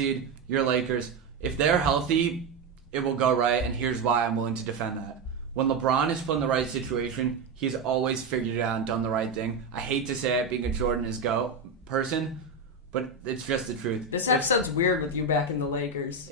seed, your Lakers. If they're healthy, it will go right, and here's why I'm willing to defend that. When LeBron is put in the right situation, he's always figured it out and done the right thing. I hate to say it, being a Jordan is GOAT person, but it's just the truth. This episode's weird with you back in the Lakers.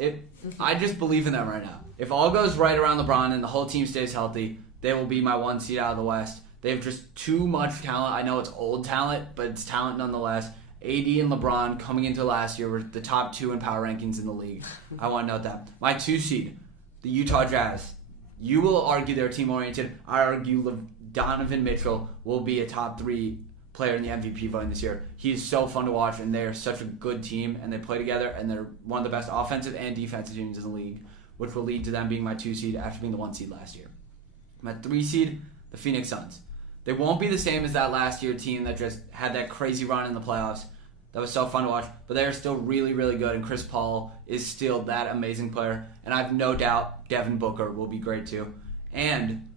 I just believe in them right now. If all goes right around LeBron and the whole team stays healthy, they will be my 1 seed out of the West. They have just too much talent. I know it's old talent, but it's talent nonetheless. AD and LeBron coming into last year were the top 2 in power rankings in the league. I want to note that. My 2 seed, the Utah Jazz. You will argue they're team-oriented. I argue Donovan Mitchell will be a top 3 player in the MVP voting this year. He's so fun to watch, and they're such a good team, and they play together, and they're one of the best offensive and defensive teams in the league, which will lead to them being my 2 seed after being the 1 seed last year. My 3 seed, the Phoenix Suns. They won't be the same as that last year team that just had that crazy run in the playoffs. That was so fun to watch, but they're still really, really good, and Chris Paul is still that amazing player, and I have no doubt Devin Booker will be great too. And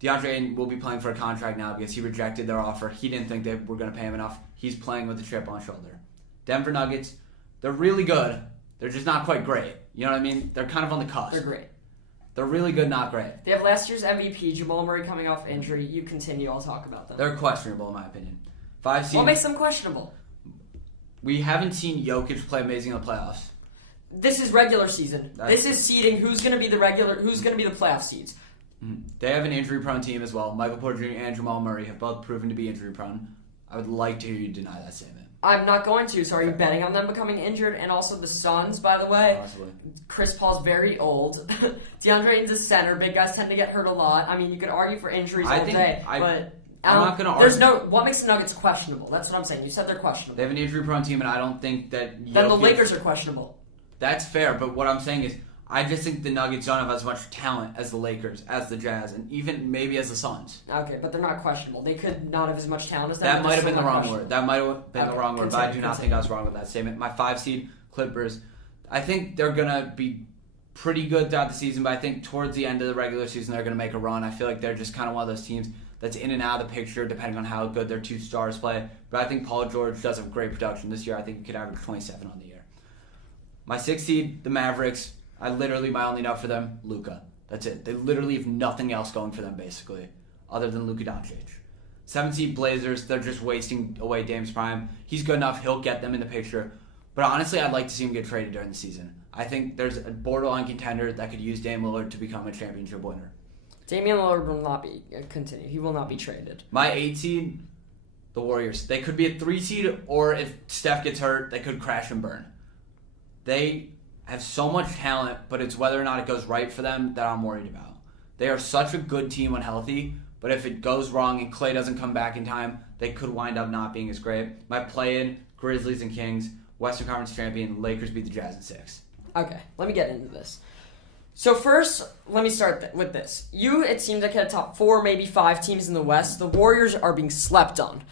DeAndre Ayton will be playing for a contract now because he rejected their offer. He didn't think they were going to pay him enough. He's playing with a chip on his shoulder. Denver Nuggets, they're really good. They're just not quite great. You know what I mean? They're kind of on the cusp. They're great. They're really good, not great. They have last year's MVP, Jamal Murray, coming off injury. You continue, I'll talk about them. They're questionable in my opinion. 5 seed. What makes them questionable? We haven't seen Jokic play amazing in the playoffs. This is regular season. This is seeding who's going to be the playoff seeds. They have an injury-prone team as well. Michael Porter Jr. and Jamal Murray have both proven to be injury-prone. I would like to hear you deny that statement. I'm not going to. So are you betting on them becoming injured? And also the Suns, by the way. Possibly. Chris Paul's very old. DeAndre Ayton's a center. Big guys tend to get hurt a lot. I mean, you could argue for injuries all day, but I'm not going to argue. What makes the Nuggets questionable? That's what I'm saying. You said they're questionable. They have an injury-prone team, and I don't think that Jokic... Then the Lakers are questionable. That's fair, but what I'm saying is I just think the Nuggets don't have as much talent as the Lakers, as the Jazz, and even maybe as the Suns. Okay, but they're not questionable. They could not have as much talent as them. That might have been the wrong word. That might have been the wrong word, but I do not think I was wrong with that statement. My 5 seed, Clippers, I think they're going to be pretty good throughout the season, but I think towards the end of the regular season they're going to make a run. I feel like they're just kind of one of those teams that's in and out of the picture depending on how good their 2 stars play. But I think Paul George does have great production this year. I think he could average 27 on the year. My 6th seed, the Mavericks. My only note for them, Luka. That's it. They literally have nothing else going for them, basically, other than Luka Doncic. 7th seed Blazers, they're just wasting away Dame's prime. He's good enough. He'll get them in the picture. But honestly, I'd like to see him get traded during the season. I think there's a borderline contender that could use Dame Lillard to become a championship winner. Damian Lillard will not be continue. He will not be traded. My 8th seed, the Warriors. They could be a 3 seed, or if Steph gets hurt, they could crash and burn. They have so much talent, but it's whether or not it goes right for them that I'm worried about. They are such a good team when healthy, but if it goes wrong and Klay doesn't come back in time, they could wind up not being as great. My play-in, Grizzlies and Kings, Western Conference champion, Lakers beat the Jazz in 6. Okay, let me get into this. So first, let me start with this. It seems like had top 4, maybe 5 teams in the West. The Warriors are being slept on.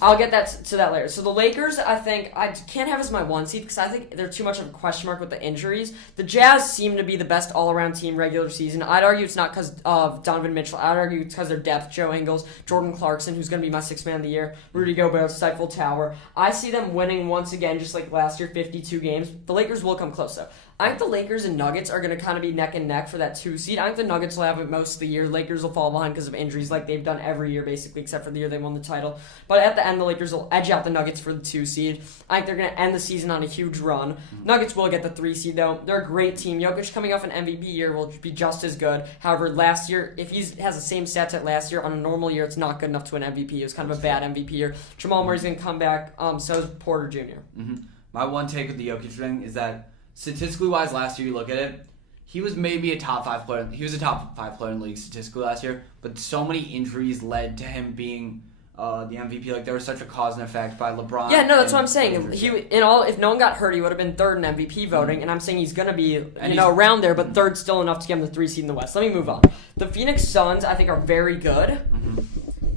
I'll get to that later. So the Lakers, I think, I can't have as my 1 seed because I think they're too much of a question mark with the injuries. The Jazz seem to be the best all-around team regular season. I'd argue it's not because of Donovan Mitchell. I'd argue it's because of their depth. Joe Ingles, Jordan Clarkson, who's going to be my 6th man of the year, Rudy Gobert, Stifle Tower. I see them winning once again, just like last year, 52 games. The Lakers will come close, though. I think the Lakers and Nuggets are going to kind of be neck and neck for that 2 seed. I think the Nuggets will have it most of the year. Lakers will fall behind because of injuries like they've done every year, basically, except for the year they won the title. But at the end, the Lakers will edge out the Nuggets for the 2 seed. I think they're going to end the season on a huge run. Nuggets will get the 3 seed, though. They're a great team. Jokic coming off an MVP year will be just as good. However, last year, if he has the same stats at last year, on a normal year, it's not good enough to win MVP. It was kind of a bad MVP year. Jamal Murray's going to come back. So is Porter Jr. My one take with the Jokic thing is that statistically wise, last year you look at it, he was maybe a top 5 player. He was a top 5 player in the league statistically last year, but so many injuries led to him being the MVP. Like there was such a cause and effect by LeBron. Yeah, no, that's what I'm saying. If no one got hurt, he would have been 3rd in MVP voting, and I'm saying he's going to be around there, but 3rd still enough to get him the 3 seed in the West. Let me move on. The Phoenix Suns, I think, are very good.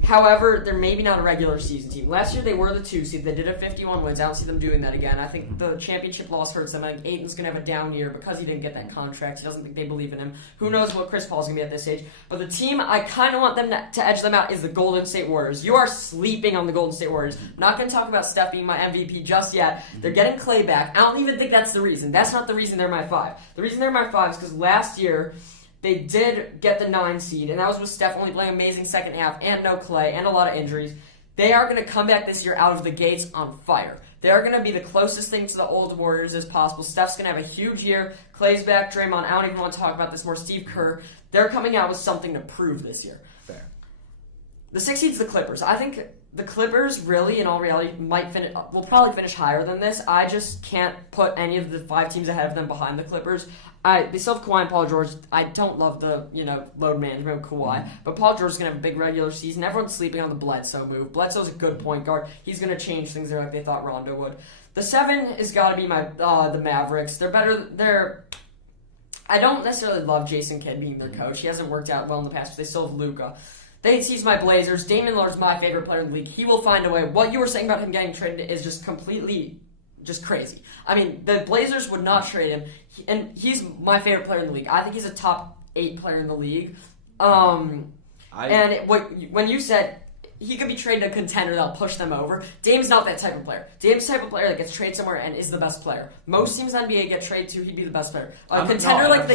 However, they're maybe not a regular season team. Last year they were the 2 seed. They did have 51 wins. I don't see them doing that again. I think the championship loss hurts them. I think Ayton's going to have a down year because he didn't get that contract. He doesn't think they believe in him. Who knows what Chris Paul's going to be at this age. But the team I kind of want them to edge them out is the Golden State Warriors. You are sleeping on the Golden State Warriors. I'm not going to talk about Steph being my MVP just yet. They're getting Clay back. I don't even think that's the reason. That's not the reason they're my 5. The reason they're my 5 is because last year they did get the 9 seed, and that was with Steph only playing amazing second half and no Clay and a lot of injuries. They are going to come back this year out of the gates on fire. They are going to be the closest thing to the old Warriors as possible. Steph's going to have a huge year. Clay's back. Draymond, I don't even want to talk about this more. Steve Kerr. They're coming out with something to prove this year. Fair. The 6 seed's the Clippers. I think the Clippers really, in all reality, will probably finish higher than this. I just can't put any of the 5 teams ahead of them behind the Clippers. They still have Kawhi and Paul George. I don't love the load management of Kawhi, but Paul George is going to have a big regular season. Everyone's sleeping on the Bledsoe move. Bledsoe's a good point guard. He's going to change things there like they thought Rondo would. The 7 is got to be the Mavericks. They're better. I don't necessarily love Jason Kidd being their coach. He hasn't worked out well in the past, but they still have Luka. The 8 seed's my Blazers. Damian Lillard's my favorite player in the league. He will find a way. What you were saying about him getting traded is just completely crazy. I mean, the Blazers would not trade him, and he's my favorite player in the league. I think he's a top 8 player in the league. When you said he could be traded to a contender that'll push them over, Dame's not that type of player. Dame's the type of player that gets traded somewhere and is the best player. Most teams in the NBA get traded to, he'd be the best player. A contender like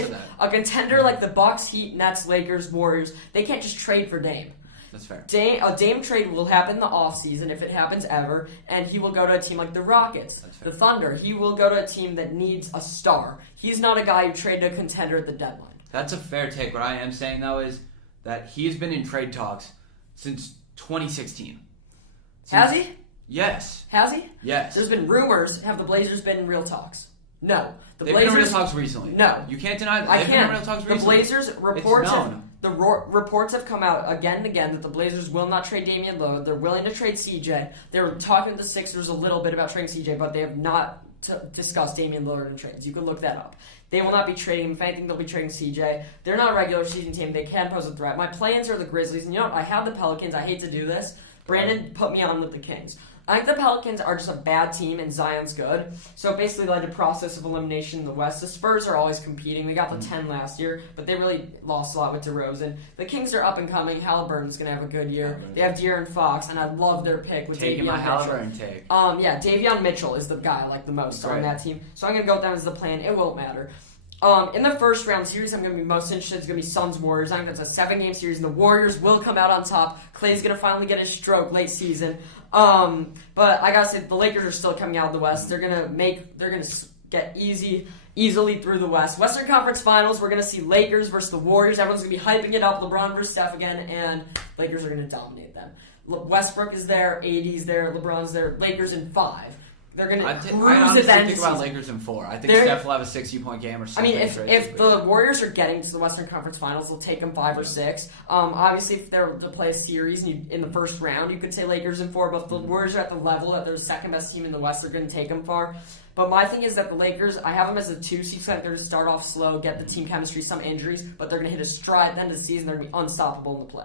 the Bucks, Heat, Nets, Lakers, Warriors, they can't just trade for Dame. That's fair. A Dame trade will happen in the offseason, if it happens ever, and he will go to a team like the Rockets, the Thunder. He will go to a team that needs a star. He's not a guy who traded a contender at the deadline. That's a fair take. What I am saying, though, is that he's been in trade talks since 2016. Has he? Yes. Has he? Yes. There's been rumors. Have the Blazers been in real talks? No. They've been in real talks recently. No. You can't deny that. I can't. Been in real talks recently. The Blazers reports have come out again and again that the Blazers will not trade Damian Lillard. They're willing to trade CJ. They were talking to the Sixers a little bit about trading CJ, but they have not discussed Damian Lillard in trades. You can look that up. They will not be trading him. If anything, they'll be trading CJ. They're not a regular season team. They can pose a threat. My plans are the Grizzlies, and you know what? I have the Pelicans. I hate to do this. Brandon put me on with the Kings. I think the Pelicans are just a bad team, and Zion's good. So it basically led to process of elimination in the West. The Spurs are always competing. They got the 10 last year, but they really lost a lot with DeRozan. The Kings are up and coming. Halliburton's going to have a good year. They have De'Aaron Fox, and I love their pick with Taking my Davion Halliburton Mitchell. take. Davion Mitchell is the guy I like the most on that team. So I'm going to go with them as the plan. It won't matter. In the first round series, I'm going to be most interested. It's going to be Suns-Warriors. I think that's a 7-game series, and the Warriors will come out on top. Clay's going to finally get his stroke late season. But I got to say, the Lakers are still coming out of the West. They're going to get easily through the West. Western Conference Finals, we're going to see Lakers versus the Warriors. Everyone's going to be hyping it up. LeBron versus Steph again, and Lakers are going to dominate them. Westbrook is there, AD's there, LeBron's there, Lakers in 5. They're going to I honestly think about Lakers in 4. I think Steph will have a 60-point game or something. I mean, if the Warriors are getting to the Western Conference Finals, they'll take them 5 or 6. Obviously, if they're to play a series in the first round, you could say Lakers in 4. But if the Warriors are at the level that they're the second best team in the West, they're going to take them far. But my thing is that the Lakers, I have them as a 2 seed. So they're going to start off slow, get the team chemistry, some injuries, but they're going to hit a stride at the end of the season. They're going to be unstoppable in the playoffs.